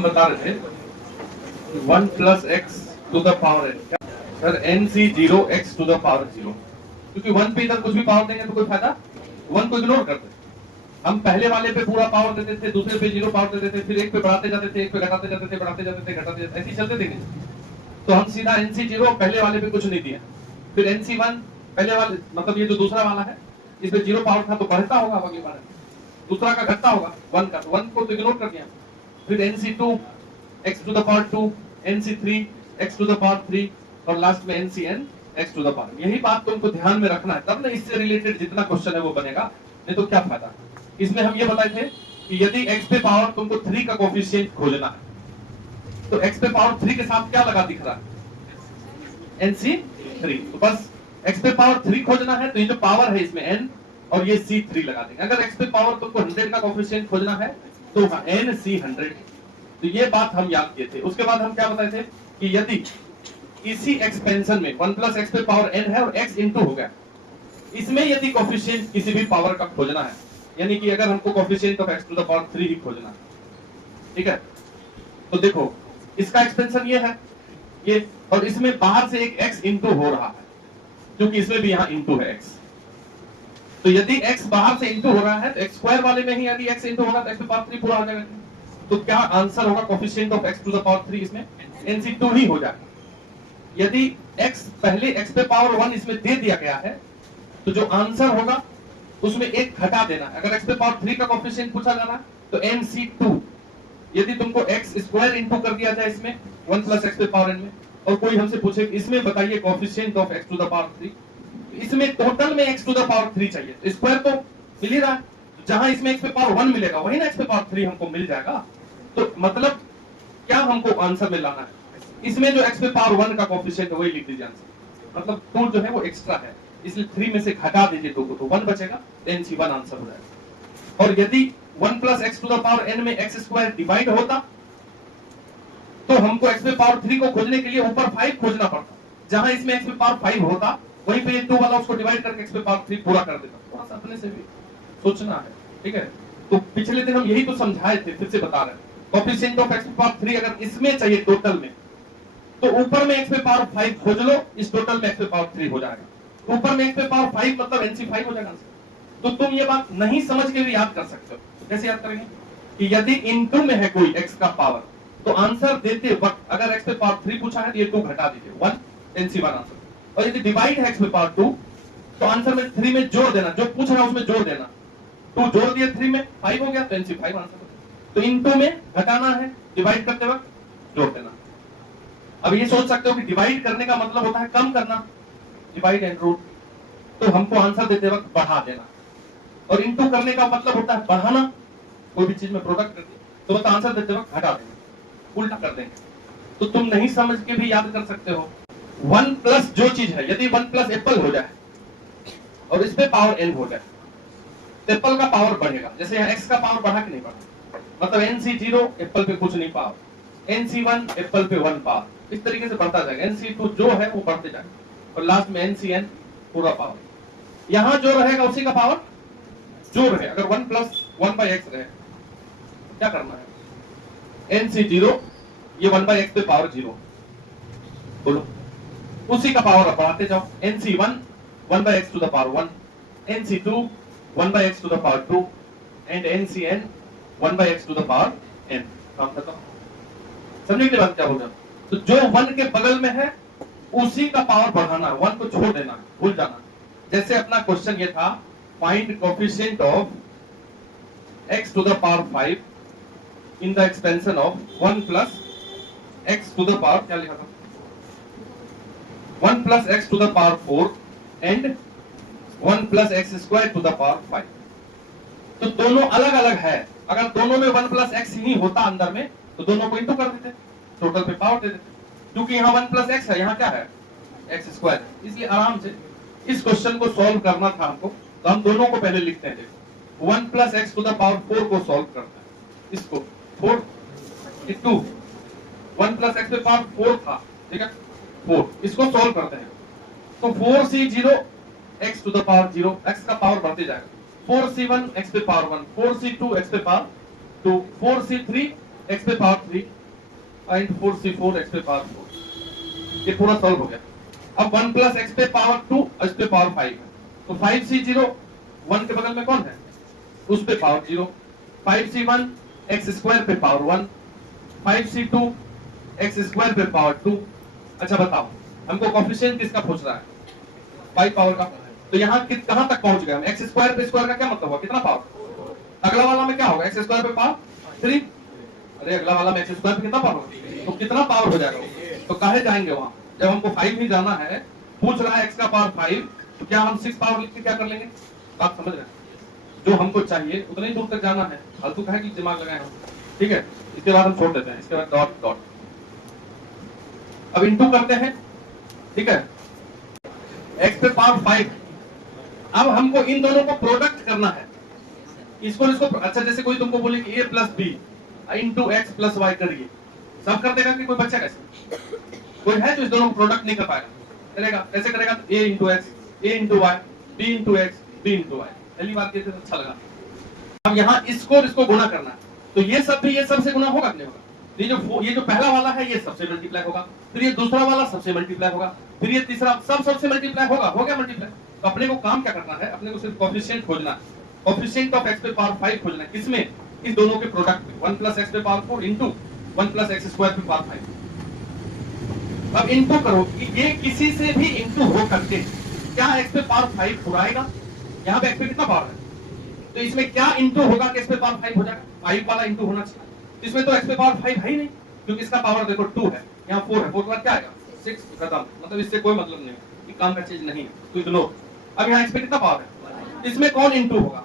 हम बता रहे थे 1 plus x to the power n, sir n C 0 x to the power 0, क्योंकि 1 पे इधर कुछ भी पावर देंगे तो कोई फायदा, 1 को इग्नोर करते। हम पहले वाले पे पूरा पावर देते थे, दूसरे पे 0 पावर देते थे, फिर एक पे बढ़ाते जाते थे, एक पे घटाते जाते थे, बढ़ाते जाते थे, घटाते जाते, ऐसे ही चलते थे। तो हम सीधा NC0 पहले वाले पे कुछ नहीं दिया, फिर NC1 पहले वाले मतलब ये जो दूसरा वाला है इसमें 0 पावर था तो बढ़ता होगा, अगली बार दूसरा का घटता होगा 1 का, तो 1 को तो इग्नोर कर दिया। फिर NC2 x to the power 2, NC3 x to the power 3 और लास्ट में NCn x to the power. यही बात तुमको ध्यान में रखना है, तब ना इससे रिलेटेड जितना क्वेश्चन है वो बनेगा, नहीं तो क्या फायदा। इसमें हम ये बताए थे कि यदि x पे पावर तुमको 3 का कोफिशिएंट खोजना है तो x पे पावर 3 के साथ क्या लगा दिख रहा है, NC3। तो बस x पे पावर 3 खोजना है तो ये जो पावर है इसमें n और ये C3 लगा देंगे। अगर x पे पावर तुमको 100 का कोफिशिएंट खोजना है तो NC100। तो ये बात हम याद किए थे। उसके बाद हम क्या बताए थे कि यदि इसी एक्सपेंशन में 1 प्लस एक्स पे पावर n है और x इंटू हो गया, इसमें यदि कोफिशिएंट किसी भी पावर का खोजना है, यानी कि अगर हमको coefficient of x to the power 3 ही खोजना है, ठीक है, तो देखो इसका एक्सपेंशन ये है ये, और इसमें बाहर से एक x इंटू हो रहा है क्योंकि इसमें भी यहाँ इंटू है x। तो यदि x बाहर से इंटू हो रहा है तो x स्क्वायर वाले में ही यदि x इंटू होगा तो x पे पावर 3 पूरा हो जाएगा। तो क्या आंसर होगा coefficient of x to the power 3 इसमें NC2 ही हो जाएगा। यदि x पहले x पे पावर 1 इसमें दे दिया गया है तो जो आंसर होगा उसमें एक घटा देना। अगर x पे पावर 3 का कोफिशिएंट पूछा जा रहा है तो NC2। यदि तुमको x स्क्वायर इंटू कर दिया जाए इसमें 1 प्लस x पे पावर n में, और कोई हमसे पूछे इसमें बताइए coefficient of x to the power 3, इसमें टोटल में x टू द पावर 3 चाहिए, तो स्क्वायर तो मिल ही रहा है, जहां इसमें x पे पावर 1 मिलेगा वही ना x पे पावर 3 हमको मिल जाएगा। तो मतलब क्या हमको आंसर में लाना है, इसमें जो x पे पावर 1 का कोफिशिएंट है वही लिख दीजिए आंसर, मतलब 2 जो है वो एक्स्ट्रा है इसलिए 3 में से घटा दीजिए 2 को तो 1 बचेगा, NC1 आंसर हो जाएगा। और यदि 1 plus x to the power n में x स्क्वायर डिवाइड होता तो हमको x पे पावर 3 को खोजने के लिए ऊपर 5 खोजना पड़ता, जहां इसमें x पे पावर 5 होता वहीं पे ये 2 वाला उसको डिवाइड करके x पे पावर 3 पूरा कर देता। थोड़ा सा अपने से भी सोचना है, ठीक है। तो पिछले दिन हम यही तो समझाए थे, फिर से बता रहे हैं, कोफिशिएंट ऑफ x पे पावर 3 अगर इसमें चाहिए टोटल में तो ऊपर में x पे पावर 5 खोज लो, इस टोटल में x पे पावर 3 हो जाएगा। ऊपर में x पे पावर 5 मतलब NC5 हो जाएगा। तो तुम ये बात नहीं समझ के भी याद कर सकते हो। कैसे याद करेंगे कि यदि इनटू में है कोई x का पावर तो आंसर देते वक्त अगर x पे पावर 3 पूछा है तो ये 2 घटा दीजिए 1, NC1 आंसर। और यदि डिवाइड है x पे पावर 2 तो आंसर में 3 में जोड़ देना, जो पूछ रहा है उसमें जोड़ देना, 2 जोड़ दिए 3 में 5 हो गया तो NC5 आंसर। तो इनटू में घटाना है, डिवाइड करते वक्त जोड़ देना। अब ये सोच सकते हो कि डिवाइड करने का मतलब होता है कम करना, डिवाइड एंड रूट, तो हमको आंसर देते वक्त बढ़ा देना, और इनटू करने का मतलब होता है बढ़ाना, कोई भी चीज में प्रोडक्ट करके तो मतलब आंसर देते वक्त घटा देना, उल्टा कर देंगे। तो तुम नहीं समझ के भी याद कर सकते हो। 1 प्लस जो चीज है, यदि 1 प्लस एप्पल हो जाए और इस पे पावर n हो जाए तो एप्पल का पावर बढ़ेगा, जैसे यहाँ x का पावर बढ़ा कि नहीं बढ़ा, मतलब NC0 एप्पल पे कुछ नहीं पावर, NC1 एप्पल पे 1 पावर, इस तरीके से बढ़ता जाएगा। NC2 जो है वो बढ़ते जाएगा और लास्ट में NCn पूरा पावर। यहाँ जो रहेगा उसी का पावर जो रहे। अगर 1 प्लस 1 बाई एक्स रहे क्या करना है, NC0 ये 1 बाई एक्स पे पावर 0, बोलो उसी का पावर बढ़ाते जाओ। NC1 1 by x to the power 1, NC2 1 by x to the power 2 and NCn 1 by x to the power n। काम खत्म। समझे कि बात क्या बोल रहे हो? तो जो 1 के बगल में है उसी का पावर बढ़ाना, 1 को छोड़ देना, भूल जाना। जैसे अपना क्वेश्चन ये था, find coefficient of x to the power 5 in the expansion of 1 plus x to the power, क्या लिखा था, 1 plus x to the power 4 and 1 plus x square to the power 5। तो दोनों अलग अलग है, अगर दोनों में 1 प्लस x ही होता अंदर में तो दोनों को इंटू कर देते, टोटल पे पावर दे देते। क्योंकि यहाँ 1 प्लस x है, यहाँ क्या है x स्क्वायर, इसलिए आराम से इस क्वेश्चन को सॉल्व करना था हमको, तो हम दोनों को पहले लिखते हैं। 1 plus x to the power 4 को सॉल्व करते हैं, इसको 4 2 1 प्लस एक्स पे पावर 4 था, ठीक है 4, इसको सॉल्व करते हैं तो 4c0 x to the power 0, x का पावर बढ़ते जाएगा, 4c1 x पे पावर 1, 4c2 x पे पावर 2, 4c3 x पे पावर 3 and 4c4 x पे पावर 4, ये पूरा सॉल्व हो गया। अब 1 प्लस x पे पावर 2 x पे पावर 5 है, तो 5c0 1 के बगल में कौन है, उस पे पावर 0, 5c1 x स्क्वायर पे पावर 1, 5c2 x स्क्वायर पे पावर 2। अच्छा बताओ हमको कोफिशिएंट किसका पूछ रहा है, 5 पावर का, तो यहाँ कहां तक पहुंच गए हम, x स्क्वायर पे स्क्वायर का क्या मतलब हुआ, कितना पावर, अगला वाला में क्या होगा, x स्क्वायर पे पावर 3, अरे अगला वाला में x स्क्वायर पे कितना पावर होगा, तो कितना पावर हो जाएगा, तो काहे जाएंगे वहां, जब हमको 5 ही जाना है, पूछ रहा है x का पावर 5, तो क्या हम 6 पावर लिख के क्या कर लेंगे, बात समझ रहे हैं, जो हमको चाहिए उतने ही दूर तक जाना है, फालतू काहे की दिमाग लगाए हम, ठीक है। इसके बाद हम छोड़ देते हैं, इसके बाद डॉट डॉट, अब इनटू करते हैं, ठीक है, x पे पावर 5, अब हमको इन दोनों को प्रोडक्ट करना है, इसको अच्छा जैसे कोई तुमको बोले कि a plus b into x plus y करिए, सब कर देगा कि कोई बच्चा कैसे, कोई है जो इस दोनों को प्रोडक्ट नहीं कर पाएगा, करेगा कैसे करेगा, तो a into x, a into y, b into x, b into y, पहली बात ये अच्छा लगा। अब यहाँ इसको गुणा करना है, तो ये सब भी ये सबसे गुणा होगा नहीं होगा, ये जो पहला वाला है ये सबसे मल्टीप्लाई होगा, फिर ये दूसरा वाला सबसे मल्टीप्लाई होगा, फिर ये तीसरा सब सबसे मल्टीप्लाई होगा, हो गया मल्टीप्लाई। तो अपने को काम क्या करना है, अपने को सिर्फ कोएफिशिएंट खोजना है, कोएफिशिएंट ऑफ x पे पावर 5 खोजना है, किसमें, इस दोनों के प्रोडक्ट में, 1 प्लस x पे power 4 into 1 plus x square पे पावर 5। अब इनटू करो कि ये किसी से भी इनटू हो करके क्या x पे पावर 5 पूरा आएगा, यहाँ पे x पे कितना पावर है, तो इसमें क्या इनटू होगा कि x पे पावर 5 हो जाएगा, 5 वाला इनटू होना चाहिए, इसमें तो x पे पावर 5 है ही नहीं, क्योंकि इसका पावर देखो 2 है, यहाँ 4 है, 4 के बाद क्या आएगा 6, खत्म, मतलब इससे कोई मतलब नहीं, ये काम का चीज नहीं है, तो इग्नोर। अब यहाँ x पे कितना पावर है, इसमें कौन इनटू होगा,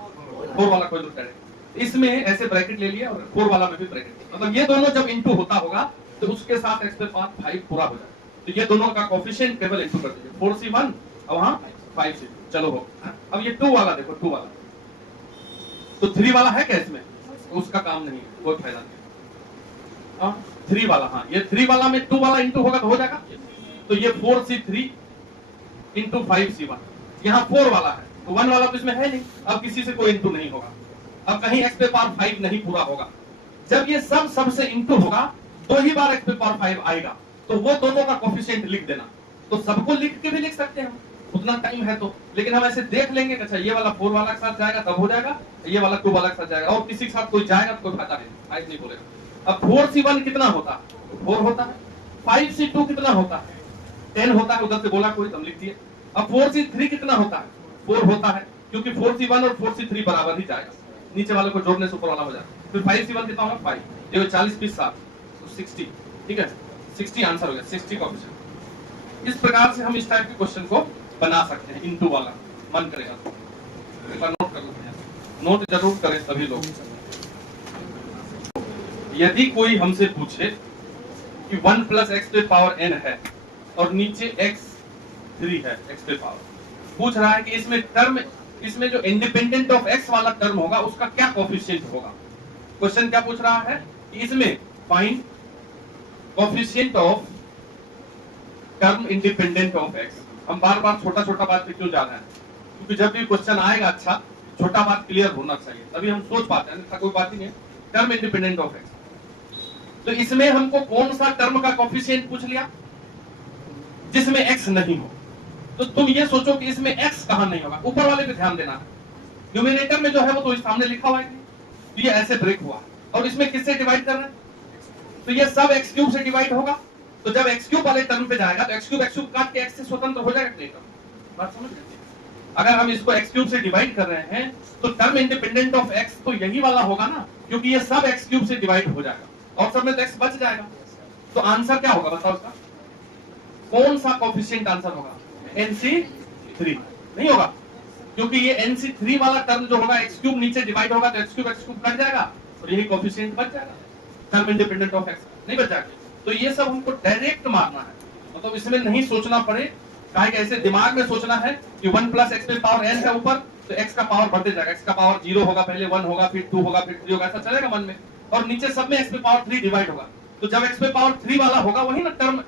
4 वाला कोई दूसरा है, इसमें ऐसे ब्रैकेट ले लिया और 4 वाला में भी ब्रैकेट, मतलब ये दोनों जब इनटू होता होगा तो उसके साथ x पे पावर 5 पूरा हो जाएगा, तो ये दोनों का कोएफिशिएंट केवल इनटू कर दीजिए, 4c1 और वहां 5c, चलो हो। अब ये 2 वाला देखो, 2 वाला तो 3 वाला है क्या इसमें, तो उसका काम नहीं है, कोई फायदा नहीं, 3 वाला, हाँ ये 3 वाला में 2 वाला इंटू होगा तो हो जाएगा, तो ये 4c3 इंटू 5c1, यहाँ 4 वाला है तो 1 वाला तो इसमें है नहीं, अब किसी से कोई इंटू नहीं होगा, अब कहीं x पे पावर 5 नहीं पूरा होगा, जब ये सब सबसे इंटू होगा 2 ही बार x पे पावर 5 आएगा, तो वो दोनों का कोएफिशिएंट लिख देना, तो सबको लिख के भी लिख सकते हैं हम, उतना टाइम है तो, लेकिन हम ऐसे देख लेंगे कि अच्छा ये वाला 4 वाला के साथ जाएगा तब हो जाएगा, ये वाला 2 वाला के साथ जाएगा, और किसी के साथ कोई जाएगा तो कोई फायदा नहीं, 5 नहीं बोलेगा। अब 4c1 कितना होता है, 4 होता है, 5c2 कितना होता है, 10 होता है, उधर से बोला कोई, तुम लिख दिए। अब 4c3 कितना होता है, 4 होता है, क्योंकि 4c1 और 4c3 बराबर ही जाएगा, नीचे वाले को जोड़ने से ऊपर वाला हो जाएगा, फिर 5c1 कितना होगा 5, ये 40 20 60 तो 60, ठीक है 60 आंसर हो गया, 60 का ऑप्शन। इस प्रकार से हम इस टाइप के क्वेश्चन को बना सकते हैं, इनटू वाला मन करेगा तो एक बार नोट कर लेते हैं, नोट जरूर करें सभी लोग। यदि कोई हमसे पूछे कि 1 प्लस एक्स पे पावर n है और नीचे x3 है, x पे पावर, पूछ रहा है कि इसमें टर्म, इसमें जो इंडिपेंडेंट ऑफ x वाला टर्म होगा उसका क्या कोएफिशिएंट होगा। क्वेश्चन क्या पूछ रहा है कि इसमें find coefficient of term independent of x। हम बार बार छोटा छोटा बात पे क्यों जा रहे हैं, क्योंकि जब भी क्वेश्चन आएगा अच्छा छोटा बात क्लियर होना चाहिए, तभी हम सोच पाते हैं, कोई बात ही नहीं। टर्म इंडिपेंडेंट ऑफ x, तो इसमें हमको कौन सा टर्म का कोएफिशिएंट पूछ लिया, जिसमें x नहीं हो, तो तुम ये सोचो कि इसमें x कहां नहीं होगा, ऊपर वाले पे ध्यान देना है, न्यूमरेटर में जो है वो तो इस सामने लिखा हुआ है, तो ये ऐसे ब्रेक हुआ, और इसमें किससे डिवाइड कर रहे हैं, तो ये सब x क्यूब से डिवाइड होगा, तो जब x क्यूब वाले टर्म पे जाएगा तो x क्यूब काट के x से स्वतंत्र हो जाएगा नहीं टर्म, बात समझ रहे। अगर हम इसको x क्यूब से डिवाइड कर रहे हैं तो टर्म इंडिपेंडेंट ऑफ x तो यही वाला होगा ना, क्योंकि ये सब x क्यूब से डिवाइड हो जाएगा और सब में तो x बच जाएगा, तो आंसर क्या होगा बताओ इसका, कौन सा कोएफिशिएंट आंसर होगा, NC3 नहीं होगा, क्योंकि ये NC3 वाला टर्म जो होगा x क्यूब नीचे डिवाइड होगा तो x क्यूब कट जाएगा और यही कोएफिशिएंट बच जाएगा, टर्म इंडिपेंडेंट ऑफ x नहीं बच जाएगा। तो ये सब हमको डायरेक्ट मारना है, मतलब इसमें नहीं सोचना पड़े, काहे कि ऐसे दिमाग में सोचना है कि 1 प्लस एक्स पे पावर n है ऊपर, तो x का पावर बढ़ते जाएगा, x का पावर 0 होगा, पहले 1 होगा, फिर 2 होगा, फिर 3 होगा, ऐसा चलेगा मन में, और नीचे सब में x पे पावर 3 डिवाइड होगा, तो जब x पे पावर 3 वाला होगा वही ना टर्म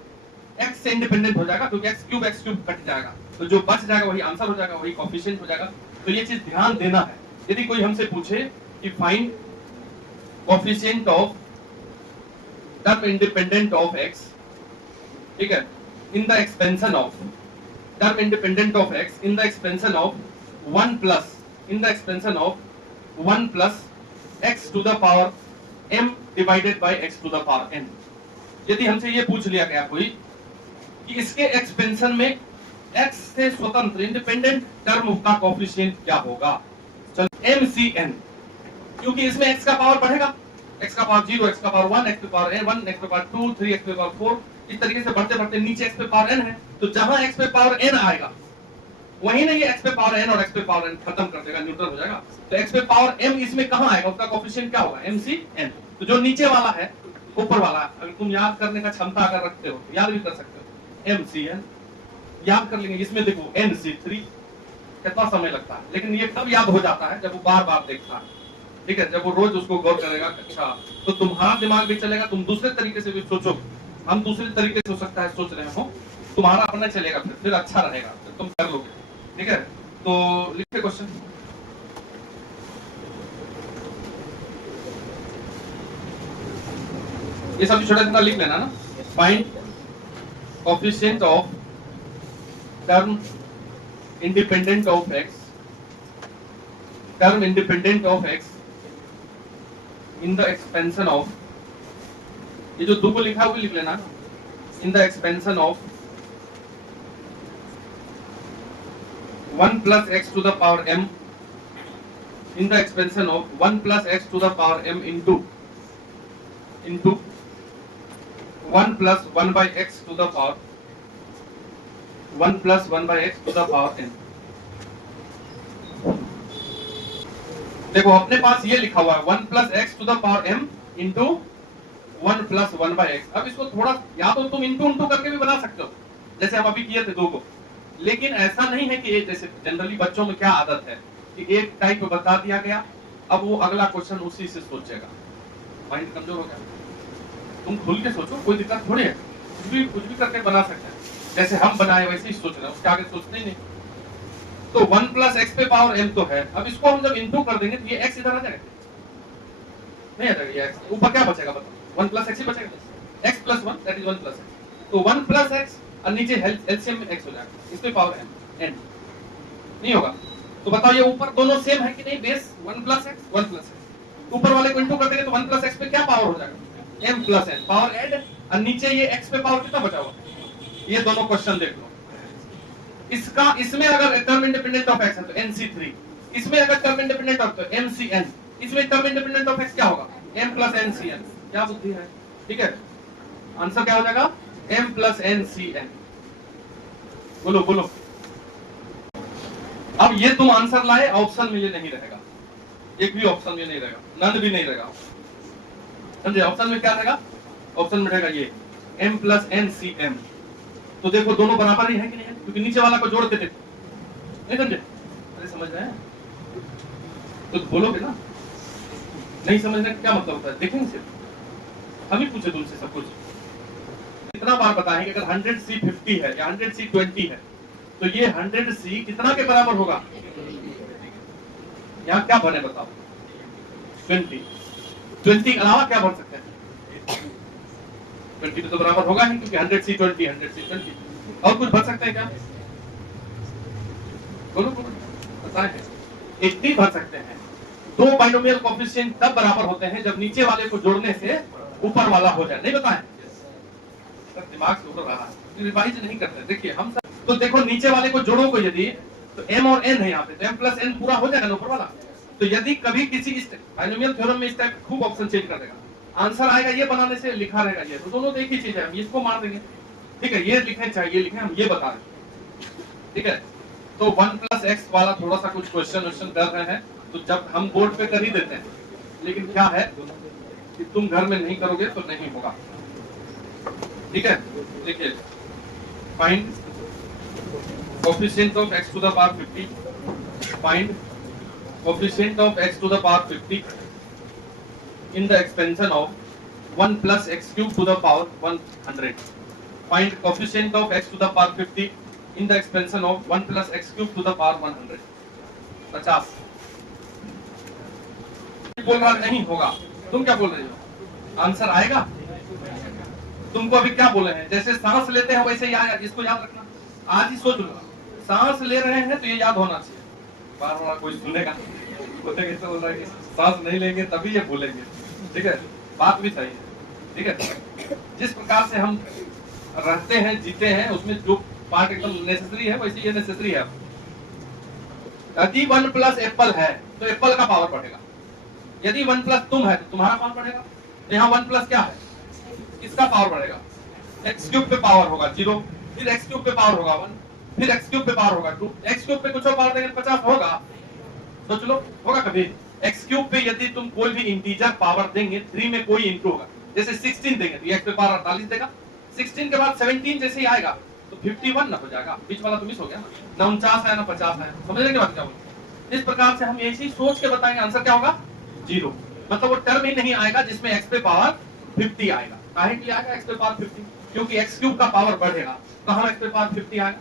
x से इंडिपेंडेंट हो जाएगा, क्योंकि x क्यूब कट जाएगा, तो जो बच जाएगा वही आंसर हो जाएगा, वही कोएफिशिएंट हो जाएगा। तो ये चीज ध्यान देना है, यदि कोई हमसे पूछे कि find coefficient of term independent of x, ठीक है, in the expansion of term independent of x in the expansion of 1 plus in the expansion of 1 plus x to the power m divided by x to the power n। यदि हमसे ये पूछ लिया गया कोई कि इसके एक्सपेंशन में x से स्वतंत्र इंडिपेंडेंट टर्म का कोएफिशिएंट क्या होगा, चल mcn, क्योंकि इसमें x का पावर बढ़ेगा, x का पावर 0, x का पावर 1, x की पावर n1, x की पावर 2, 3, x की पावर 4, इस तरीके से बढ़ते बढ़ते नीचे x पे पावर n है, तो जहां x पे पावर n आएगा वहीं नहीं ये x पे पावर n और x पे पावर n खत्म कर देगा, न्यूट्रल हो जाएगा, तो x पे पावर m इसमें कहां आएगा, उसका कोएफिशिएंट क्या होगा, mcn। तो जो नीचे वाला है ऊपर वाला, अगर तुम याद करने का क्षमता अगर रखते हो तो याद भी कर सकते हो, mcn याद कर लेंगे। इसमें देखो nc3 कितना समय लगता है, लेकिन ये तब याद हो जाता है जब वो बार बार देखता है, ठीक है, जब वो रोज उसको गौर करेगा, अच्छा तो तुम्हारा दिमाग भी चलेगा, तुम दूसरे तरीके से भी सोचो, हम दूसरे तरीके से हो सकता है सोच रहे हो, तुम्हारा अपना चलेगा, फिर अच्छा रहेगा, फिर तुम कर लोगे, ठीक है। तो लिखते क्वेश्चन, ये सब छोटा छोटा लिख लेना ना। Find coefficient of term independent of x, term independent of x in the expansion of, ये जो दो को लिखा है वो लिख लेना, in the expansion of 1 plus x to the power m, in the expansion of 1 plus x to the power m into 1 plus 1 by x to the power 1 plus 1 by x to the power n। देखो अपने पास ये लिखा हुआ है 1 plus x to the power m into 1 plus 1 by x। अब इसको थोड़ा या तो तुम इंटू करके भी बना सकते हो जैसे हम अभी किए थे दो को, लेकिन ऐसा नहीं है कि जैसे जनरली बच्चों में क्या आदत है कि एक टाइप बता दिया गया, अब वो अगला क्वेश्चन उसी से सोचेगा, माइंड कमजोर हो गया। तुम खुल के सोचो, कोई दिक्कत थोड़ी है, कुछ भी करके बना सकते हैं, जैसे हम बनाए वैसे ही सोच रहे हैं, उसके आगे सोचते ही नहीं। तो 1 प्लस एक्स पे पावर m तो है, अब इसको हम जब इंटू कर देंगे तो ये x इधर आ जाएगा, नहीं आ जाएगा, ये x ऊपर क्या बचेगा बताओ, 1 प्लस x ही बचेगा, x plus 1 that is 1 plus x, तो 1 प्लस x और नीचे एलसीएम में x हो जाएगा, इस पे पावर m n नहीं होगा। तो बताओ ये ऊपर दोनों सेम है कि नहीं, base 1 plus x 1 plus x, ऊपर वाले को इंटू कर देंगे तो 1 प्लस x पे क्या पावर हो जाएगा, m plus n power add, और नीचे ये x पे पावर कितना बचा हुआ, ये दोनों क्वेश्चन देख लो। इसका इसमें अगर टर्म इंडिपेंडेंट ऑफ x है तो nc3, इसमें अगर टर्म इंडिपेंडेंट ऑफ तो mcn, इसमें टर्म इंडिपेंडेंट ऑफ x क्या होगा, m प्लस ncn। क्या बुद्धि है, ठीक है, आंसर क्या हो जाएगा m प्लस ncn। बोलो बोलो, अब ये तुम आंसर लाए, ऑप्शन में ये नहीं रहेगा, एक भी ऑप्शन में नहीं रहेगा, नन भी नहीं रहेगा, समझे। ऑप्शन में क्या रहेगा, ऑप्शन में रहेगा ये m प्लस ncm। तो देखो दोनों बराबर ही है कि नहीं है, क्योंकि नीचे वाला को जोड़ के देखो, नहीं समझे, अरे समझ रहे हैं तो बोलोगे ना, नहीं समझने का क्या मतलब होता है, देखेंगे सिर्फ, हम ही पूछे तुमसे सब कुछ, कितना बार बताएंगे अगर 100c50 है या 100c20 है तो ये 100c कितना के बराबर होगा, यहाँ क्या बने बताओ, 20 के अलावा क्या बन सकते हैं, 20 पे तो बराबर होगा ही, क्योंकि 100c20 और कुछ बच सकते हैं क्या, बोलो बोलो बताएं, 80 भर सकते हैं। दो बाइनोमियल कोएफिशिएंट तब बराबर होते हैं जब नीचे वाले को जोड़ने से ऊपर वाला हो जाए, नहीं बताएं, सब दिमाग से उतर रहा है, रिवाइज नहीं करते। देखिए हम सब तो देखो नीचे वाले को जोड़ो को यदि, तो m और n है यहाँ पे, तो m प्लस n पूरा हो जाएगा ना ऊपर वाला। तो यदि कभी किसी बाइनोमियल थ्योरम में इस टाइप खूब ऑप्शन चेंज कर देगा, आंसर आएगा ये बनाने से लिखा रहेगा ये, तो दोनों तो एक ही चीज है, हम इसको मार देंगे, ठीक है, ये लिखे चाहे ये लिखे, हम ये बता रहे, ठीक है। तो 1 प्लस एक्स वाला थोड़ा सा कुछ क्वेश्चन कर रहे हैं, तो जब हम बोर्ड पे कर ही देते हैं, लेकिन क्या है कि तुम घर में नहीं करोगे तो नहीं होगा, ठीक है। देखिए find coefficient of x to the power 50, find coefficient of x to the power 50 in the expansion of 1 plus x cube to the power 100, find coefficient of x to the power 50 in the expansion of 1 plus x cube to the power 100, 50 बोल रहा नहीं होगा, तुम क्या बोल रहे हो, answer आएगा तुमको अभी क्या बोले हैं, जैसे सांस लेते हैं वैसे याद, इसको याद रखना, आज ही सोच लो, सांस ले रहे हैं तो ये याद होना चाहिए। बार बार कोई सुनेगा बोलेंगे तो बोल रहे सांस नहीं लेंगे तभी ये भूलेंगे, ठीक है, बात भी सही है, ठीक है। जिस प्रकार से हम रहते हैं जीते हैं उसमें जो पार्ट एकदम नेसेसरी है वैसे ये नेसेसरी है। यदि 1 प्लस एप्पल है तो एप्पल का पावर बढ़ेगा, यदि 1 प्लस तुम है तो तुम्हारा पावर बढ़ेगा। तो यहाँ 1 प्लस क्या है, इसका पावर बढ़ेगा, एक्स क्यूब पे पावर होगा 0, फिर एक्स क्यूब पे पावर होगा 1, फिर एक्स क्यूब पे पावर होगा 2, एक्स क्यूब पे कुछ और पावर देंगे 50 होगा, सोच लो होगा कभी। एक्स क्यूब पे यदि तुम कोई भी इंटीजर पावर देंगे 3 में कोई इंटू होगा, जैसे 16 देंगे तो एक्स पे पावर 48 देगा, 16 के बाद 17 जैसे ही आएगा तो 51 ना हो जाएगा, बीच वाला तो मिस हो गया ना 49 है ना 50 है, समझ रहे बात क्या बोल। इस प्रकार से हम ऐसे सोच के बताएंगे, आंसर क्या होगा 0, मतलब वो टर्म ही नहीं आएगा जिसमें एक्स पे पावर 50 आएगा। काहे के लिए आएगा एक्स पे पावर 50, क्योंकि एक्स क्यूब का पावर बढ़ेगा, कहां एक्स पे पावर 50 आएगा।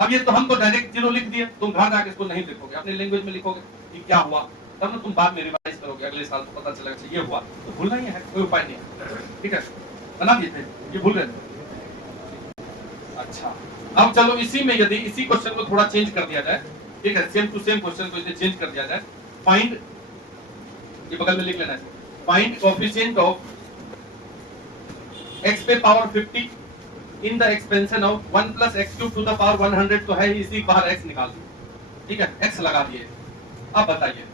अब ये तो हम तो डायरेक्ट 0 लिख दिए, तुम घर जाके इसको नहीं लिखोगे, अपनी लैंग्वेज में लिखोगे कि क्या हुआ, तब ना तुम बाद में रिवाइज करोगे, अगले साल तो पता चलेगा ये हुआ, तो भूलना ही है, कोई उपाय नहीं है, ठीक है, बना दिए थे, ये भूल रहे थे। अच्छा, अब चलो इसी में यदि इसी क्वेश्चन को थोड़ा चेंज कर दिया जाए, ठीक है, सेम टू सेम क्वेश्चन को यदि चेंज कर दिया जाए, फाइंड, ये बगल में लिख लेना है, फाइंड कोएफिशिएंट ऑफ x पे power 50 in the expansion of 1 plus x cube to the power 100, तो है इसी बाहर x निकाल दो, ठीक है, x लगा दिए। अब बताइए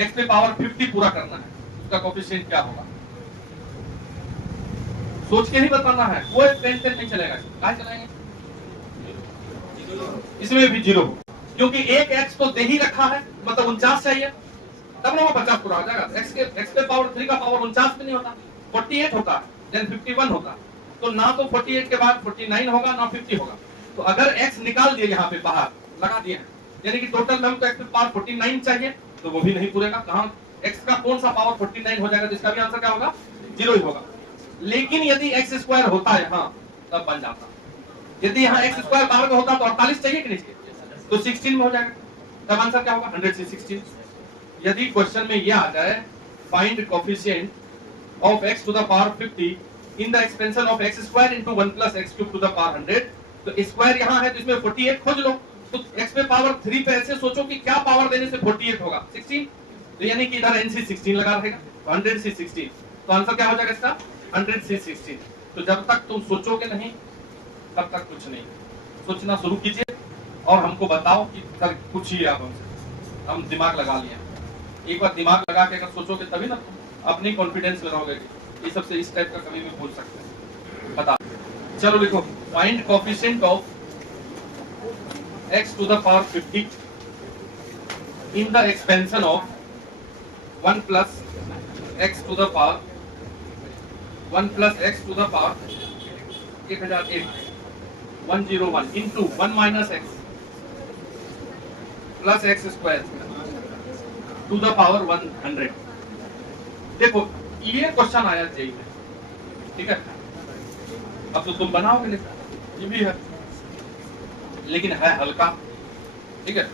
x पे पावर 50 पूरा करना है, उसका कोएफिशिएंट क्या होगा, सोच के ही बताना है, कोई टेंशन नहीं चलेगा, क्या चलाएंगे, इसमें भी 0, क्योंकि एक x तो दे ही रखा है, मतलब 49 चाहिए, तब ना वो 50 पूरा हो जाएगा। x पे पावर 3 का पावर 49 भी नहीं होता, 48 होता है, देन 51 होता, तो ना तो 48 के बाद 49 होगा ना 50 होगा। तो अगर x निकाल दिए यहाँ पे बाहर लगा दिए हैं, यानी कि टोटल में हमको x पे पावर 49 चाहिए, तो वो भी नहीं पूरेगा, कहां x का कौन सा पावर 49 हो जाएगा, तो इसका भी आंसर क्या होगा 0 ही होगा। लेकिन यदि x स्क्वायर होता है यहाँ तब बन जाता, यदि यहाँ x स्क्वायर बाहर का होता तो 48 चाहिए कि नहीं चाहिए, तो 16 में हो जाएगा, तब आंसर क्या होगा 100 से 16। यदि क्वेश्चन में ये आ जाए find coefficient of x to the power 50 in the expansion of x square into 1 plus x cube to the power 100, तो स्क्वायर यहाँ है तो इसमें 48 खोज लो, तो x पे पावर 3 पे ऐसे सोचो कि क्या पावर देने से 48 होगा 16, तो यानी कि इधर n से 16 लगा रहेगा, तो 100 से 16, तो आंसर क्या हो जाएगा इसका 100 से 16। तो जब तक तुम सोचोगे नहीं तब तक कुछ नहीं, सोचना शुरू कीजिए और हमको बताओ कि सर पूछिए आप हमसे, हम दिमाग लगा लिए, एक बार दिमाग लगा के अगर सोचोगे तभी ना अपनी कॉन्फिडेंस में रहोगे, ये सबसे इस टाइप का कभी भी पूछ सकते हैं, बता। चलो लिखो, find coefficient of x to the power 50 in the expansion of 1 plus x to the power 1 plus x to the power 101 into 1 minus x plus x square to the power 100। देखो ये क्वेश्चन आया JEE में, ठीक है, अब तो तुम बनाओगे लिखा, ये भी है लेकिन है हल्का, ठीक है,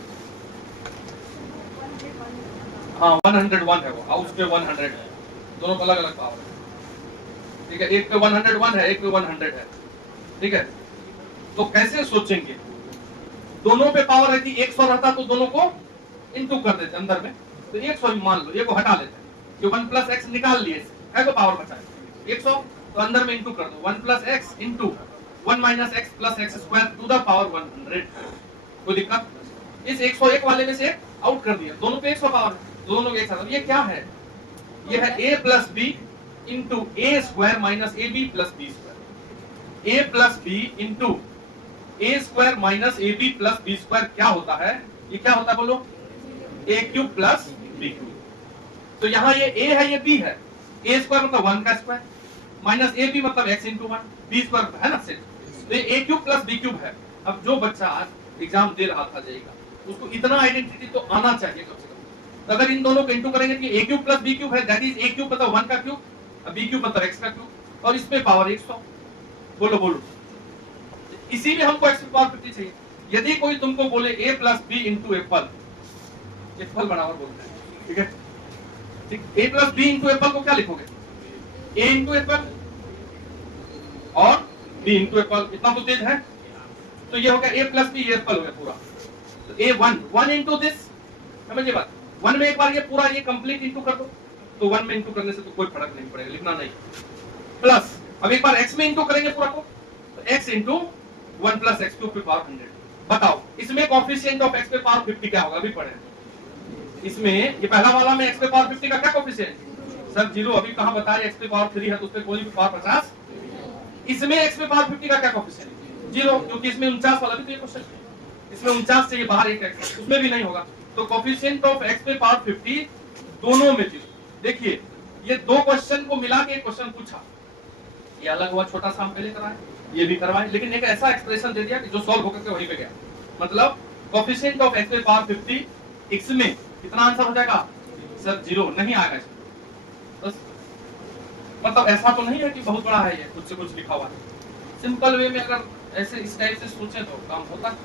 हाँ 101 है वो, और उस पे 100 है, दोनों को अलग अलग पावर है, ठीक है, एक पे 101 है एक पे 100 है, ठीक है। तो कैसे सोचेंगे, दोनों पे पावर है कि 100 रहता तो दोनों को इनटू कर देते अंदर में, तो 100 मान लो, ये को हटा लेते हैं, कि 1 प्लस एक्स निकाल लिए, है को पावर बचा 100, तो अंदर में इंटू कर दो 1 plus x into 1 minus x plus x square to the power 100। कोई दिक्कत, इस 101 वाले में से आउट कर दिया, दोनों पे 100 पावर है, दोनों एक साथ। ये क्या है, ये है a plus b into a square minus a b plus b square, a plus b into a square minus a b plus b square क्या होता है, ये क्या होता है बोलो, a cube plus b cube. तो यहाँ ये a है ये b है, a स्क्वायर मतलब 1 का स्क्वायर माइनस ए बी मतलब x इंटू 1, बी स्क्वायर है ना सेट, तो ये a cube plus b cube है। अब जो बच्चा आज एग्जाम दे रहा था जाएगा उसको इतना आइडेंटिटी तो आना चाहिए कम से कम, तो अगर इन दोनों को इंटू करेंगे तो a cube plus b cube है, दैट इज a क्यूब मतलब 1 का क्यूब, b क्यूब मतलब x का क्यूब, और इसमें पावर 100। बोलो बोलो, इसी में हमको x की पावर 50 चाहिए। यदि कोई तुमको बोले a plus b into apple, apple बराबर बोलते हैं, ठीक है, ठीक, a plus b into apple को क्या लिखोगे, a into apple, b into apple, इतना तो तेज है। तो ये हो गया a प्लस b, ये एप्पल हो गया पूरा। तो a 1 इंटू दिस, समझिए बात, 1 में एक बार ये पूरा ये कंप्लीट इंटू कर दो, तो 1 में इंटू करने से तो कोई फर्क नहीं पड़ेगा, लिखना नहीं। प्लस अब एक बार x में इंटू करेंगे पूरा को, तो x into 1 plus x cube पे पावर 100। बताओ इसमें कोएफिशिएंट ऑफ x पे पावर 50 क्या होगा, अभी पढ़े। इसमें ये पहला वाला में x पे पावर 50 का क्या कोएफिशिएंट सर 0, अभी कहां बताया x पे पावर 3 है तो उस पे कोई भी पावर 50। इसमें x पे पावर 50 का क्या कोएफिशिएंट 0, क्योंकि इसमें 49 वाला भी तो ये क्वेश्चन है, इसमें 49 से ये बाहर एक x उसमें भी नहीं होगा, तो कोएफिशिएंट ऑफ x पे पावर 50 दोनों में 0। देखिए ये दो क्वेश्चन को मिला के एक क्वेश्चन पूछा, ये अलग हुआ, छोटा सा हम पहले कराए, ये भी करवाए, लेकिन एक ऐसा एक्सप्रेशन दे दिया कि जो सॉल्व होकर के वहीं पे गया। मतलब कोएफिशिएंट ऑफ x पे पावर 50 x में कितना आंसर हो जाएगा सर 0 नहीं आएगा इसमें। बस मतलब ऐसा तो नहीं है कि बहुत बड़ा है, ये कुछ से कुछ लिखा हुआ है। सिंपल वे में अगर ऐसे इस टाइप से सोचें तो काम होता है।